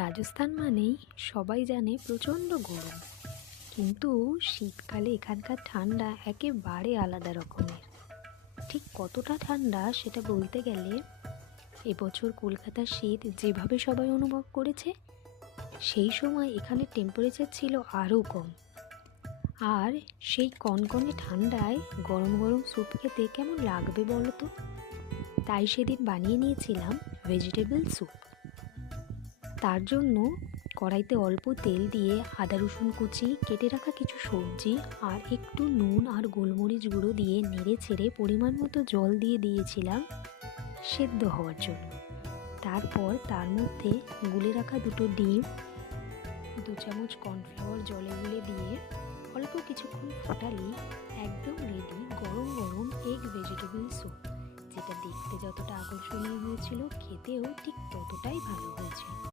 রাজস্থান মানেই সবাই জানে প্রচণ্ড গরম, কিন্তু শীতকালে এখানকার ঠান্ডা একেবারে আলাদা রকমের। ঠিক কতটা ঠান্ডা সেটা বলতে গেলে এবছর কলকাতার শীত যেভাবে সবাই অনুভব করেছে, সেই সময় এখানে টেম্পারেচার ছিল আরও কম। আর সেই কনকনে ঠান্ডায় গরম গরম স্যুপ খেতে কেমন লাগবে বলো তো। তাই সেদিন বানিয়ে নিয়েছিলাম ভেজিটেবল স্যুপ। তার জন্য কড়াইতে অল্প তেল দিয়ে আদা রসুন কুচি, কেটে রাখা কিছু সবজি আর একটু নুন আর গোলমরিচ গুঁড়ো দিয়ে নেড়ে ছেড়ে পরিমাণ মতো জল দিয়ে দিয়েছিলাম সেদ্ধ হওয়ার জন্য। তারপর তার মধ্যে গুলে রাখা দুটো ডিম, 2 চামচ কর্নফ্লাওয়ার জলে গুলে দিয়ে অল্প কিছুক্ষণ ফোটালেই একদম রেডি গরম গরম এগ ভেজিটেবল স্যুপ, যেটা দেখতে যতটা আকর্ষণীয় হয়েছিল খেতেও ঠিক ততটাই ভালো হয়েছে।